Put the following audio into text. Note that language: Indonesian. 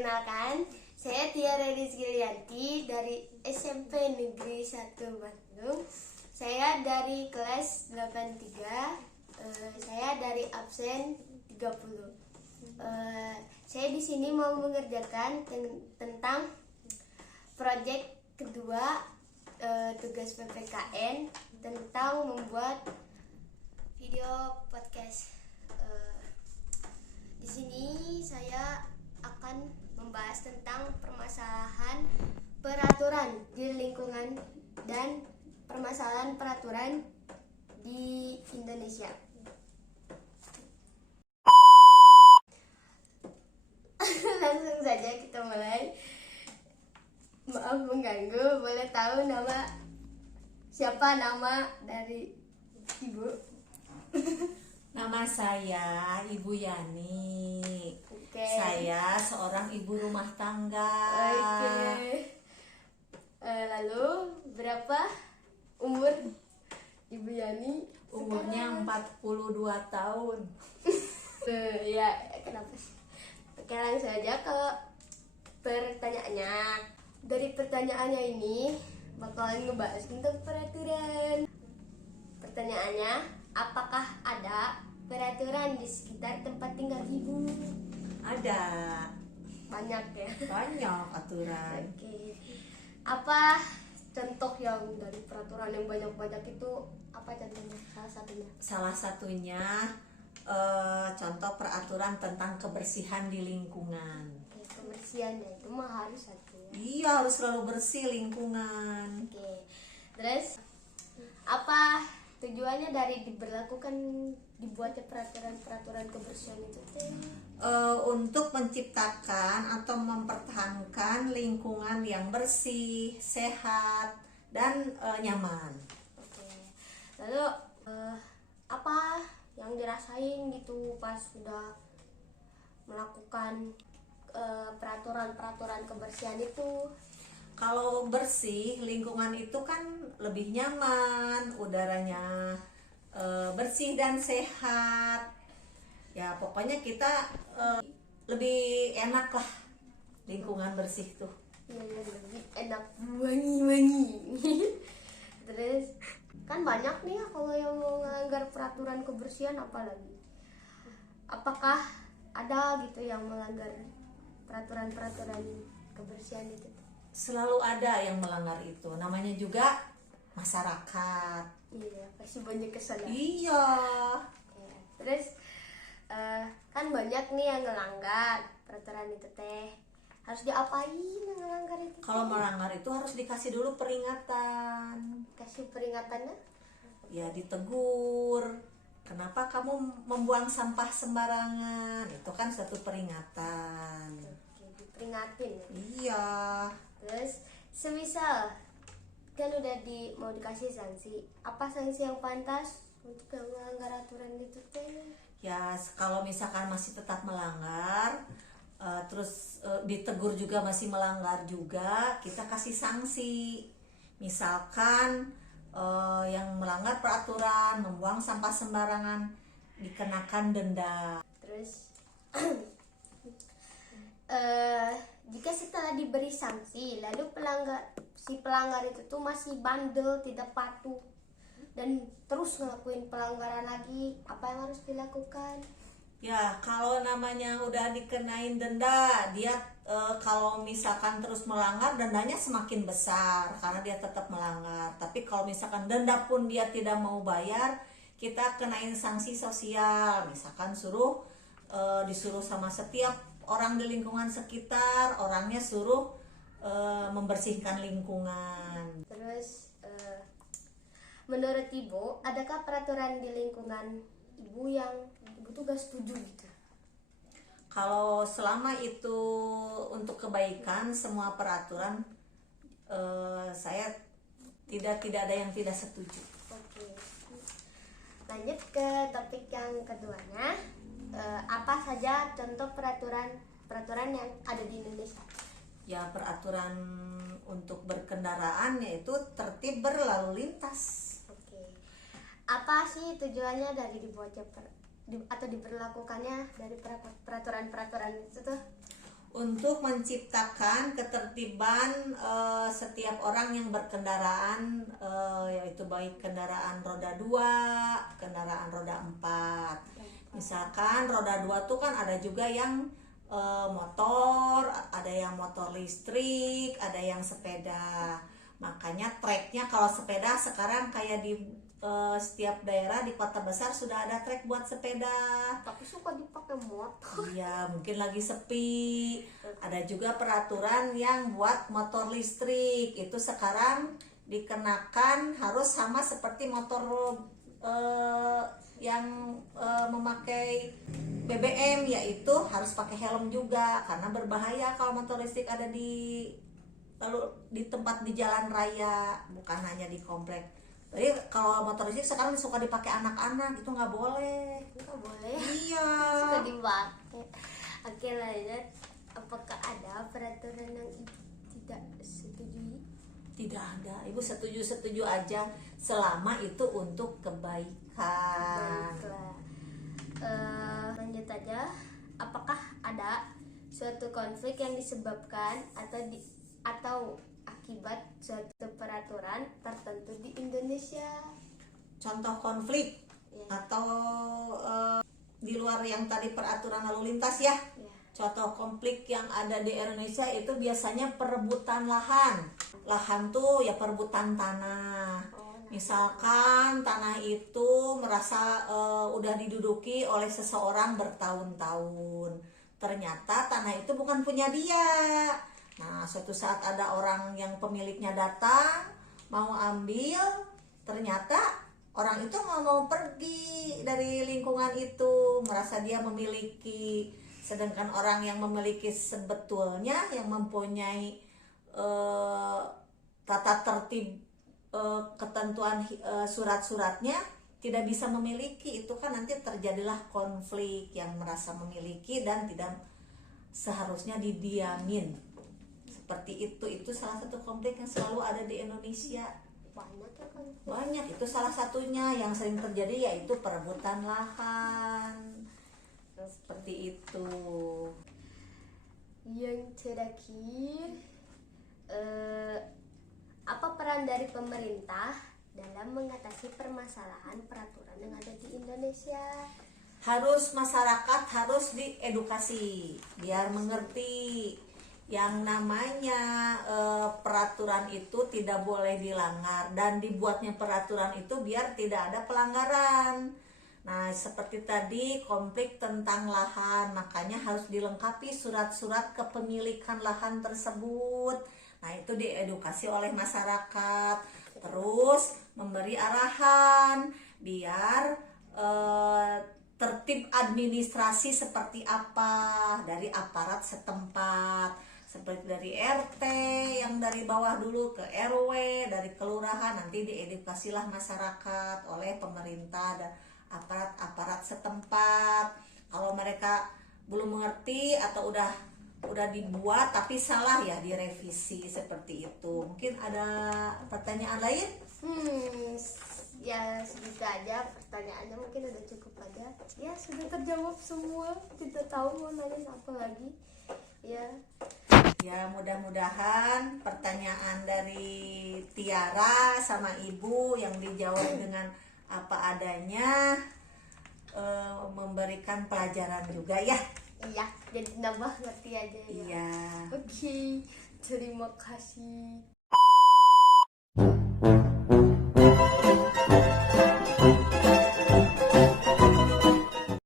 Perkenalkan, saya Tiara Rizkylianti dari SMP Negeri 1 Bandung. Saya dari kelas 83. Saya dari absen 30. Saya di sini mau mengerjakan tentang proyek kedua tugas PPKN tentang membuat video podcast. Di sini saya akan membahas tentang permasalahan peraturan di lingkungan dan permasalahan peraturan di Indonesia. Langsung saja kita mulai. Maaf mengganggu, boleh tahu siapa nama dari Ibu? Nama saya Ibu Yani. Oke. Saya seorang ibu rumah tangga. Oke. Lalu berapa umur Ibu Yani? Umurnya 42 tahun. Ya, kenapa sih? Oke, langsung aja ke pertanyaannya. Dari pertanyaannya ini bakalan ngebahas tentang peraturan. Pertanyaannya, apakah ada peraturan di sekitar tempat tinggal Ibu? Ada Banyak ya. banyak aturan. Oke. Apa contoh yang dari peraturan yang banyak-banyak itu apa contohnya? Salah satunya contoh peraturan tentang kebersihan di lingkungan. Oke, kebersihan ya, itu mah harus satu. Iya, harus selalu bersih lingkungan. Oke. Terus apa tujuannya dari dibuatnya peraturan kebersihan itu teh? Untuk menciptakan atau mempertahankan lingkungan yang bersih, sehat, dan nyaman. Oke. Lalu apa yang dirasain gitu pas sudah melakukan peraturan kebersihan itu? Kalau bersih, lingkungan itu kan lebih nyaman, udaranya bersih dan sehat. Ya pokoknya kita lebih enak lah lingkungan bersih tuh. Yang lebih enak, wangi-wangi. Terus kan banyak nih ya kalau yang mau melanggar peraturan kebersihan, apalagi apakah ada gitu yang melanggar peraturan kebersihan itu? Selalu ada yang melanggar itu, namanya juga masyarakat. Iya, pasti banyak kesalahan. Iya. Ya, terus kan banyak nih yang ngelanggar peraturan itu teh. Harus diapain yang ngelanggar itu? Kalau melanggar itu harus dikasih dulu peringatan. Kasih peringatannya? Ya ditegur. Kenapa kamu membuang sampah sembarangan? Itu kan satu peringatan. Oke, diperingatin ya. Iya. Terus semisal kan udah mau dikasih sanksi, apa sanksi yang pantas untuk yang melanggar aturan itu teh? Ya kalau misalkan masih tetap melanggar, terus ditegur juga masih melanggar juga, kita kasih sanksi. Misalkan yang melanggar peraturan membuang sampah sembarangan dikenakan denda. Terus jika setelah diberi sanksi lalu pelanggar itu tuh masih bandel, tidak patuh dan terus ngelakuin pelanggaran lagi, apa yang harus dilakukan? Ya kalau namanya udah dikenain denda, dia kalau misalkan terus melanggar, dendanya semakin besar karena dia tetap melanggar. Tapi kalau misalkan denda pun dia tidak mau bayar, kita kenain sanksi sosial. Misalkan disuruh sama setiap orang di lingkungan sekitar, orangnya suruh membersihkan lingkungan. Terus menurut Ibu, adakah peraturan di lingkungan Ibu yang Ibu tuh gak setuju gitu? Kalau selama itu untuk kebaikan, semua peraturan saya tidak ada yang tidak setuju. Oke. Lanjut ke topik yang keduanya. Apa saja contoh peraturan yang ada di Indonesia? Ya peraturan untuk berkendaraan yaitu tertib berlalu lintas. Oke. Apa sih tujuannya dari dibuatnya atau diberlakukannya dari peraturan itu tuh? untuk menciptakan ketertiban setiap orang yang berkendaraan, yaitu baik kendaraan roda 2, kendaraan roda 4. Misalkan roda 2 tuh kan ada juga yang motor, ada yang motor listrik, ada yang sepeda. Makanya treknya kalau sepeda sekarang kayak di setiap daerah di kota besar sudah ada trek buat sepeda. Tapi suka dipakai motor. Iya, mungkin lagi sepi. Ada juga peraturan yang buat motor listrik. Itu sekarang dikenakan harus sama seperti motor yang memakai BBM, yaitu harus pakai helm juga karena berbahaya kalau motor listrik ada di tempat di jalan raya, bukan hanya di komplek. Jadi kalau motor listrik sekarang suka dipakai anak-anak, itu nggak boleh. Nggak boleh. Iya. Suka dipakai. Oke, lanjut. Apakah ada peraturan yang ibu tidak setujui? Tidak ada. Ibu setuju aja selama itu untuk kebaikan. Baiklah. Lanjut aja. Apakah ada suatu konflik yang disebabkan atau akibat suatu peraturan tertentu di Indonesia? Contoh konflik Ya. atau di luar yang tadi peraturan lalu lintas ya. Ya. Contoh konflik yang ada di Indonesia itu biasanya perebutan lahan. Lahan tuh ya perebutan tanah. Misalkan tanah itu merasa udah diduduki oleh seseorang bertahun-tahun. Ternyata tanah itu bukan punya dia. Nah, suatu saat ada orang yang pemiliknya datang mau ambil, ternyata orang itu nggak mau pergi dari lingkungan itu, merasa dia memiliki. Sedangkan orang yang memiliki sebetulnya yang mempunyai tata tertib ketentuan surat-suratnya tidak bisa memiliki, itu kan nanti terjadilah konflik yang merasa memiliki dan tidak seharusnya didiamin. Seperti itu salah satu konflik yang selalu ada di Indonesia. Banyak ya kan? Banyak, itu salah satunya yang sering terjadi yaitu perebutan lahan. Seperti itu. Yang terakhir, apa peran dari pemerintah dalam mengatasi permasalahan peraturan yang ada di Indonesia? Masyarakat harus diedukasi biar mengerti yang namanya peraturan itu tidak boleh dilanggar, dan dibuatnya peraturan itu biar tidak ada pelanggaran. Nah, seperti tadi konflik tentang lahan, makanya harus dilengkapi surat-surat kepemilikan lahan tersebut. Nah, itu diedukasi oleh masyarakat, terus memberi arahan biar tertib administrasi seperti apa dari aparat setempat, seperti dari RT yang dari bawah dulu ke RW, dari kelurahan, nanti diedukasilah masyarakat oleh pemerintah dan aparat-aparat setempat. Kalau mereka belum mengerti atau udah dibuat tapi salah, ya direvisi seperti itu. Mungkin ada pertanyaan lain? Ya segitu aja pertanyaannya, mungkin udah cukup aja. Ya sudah terjawab semua, tidak tahu mau nanya apa lagi. Ya mudah-mudahan pertanyaan dari Tiara sama Ibu yang dijawab dengan apa adanya memberikan pelajaran juga ya. Iya, jadi nambah ngerti aja ya. Iya. Oke, terima kasih.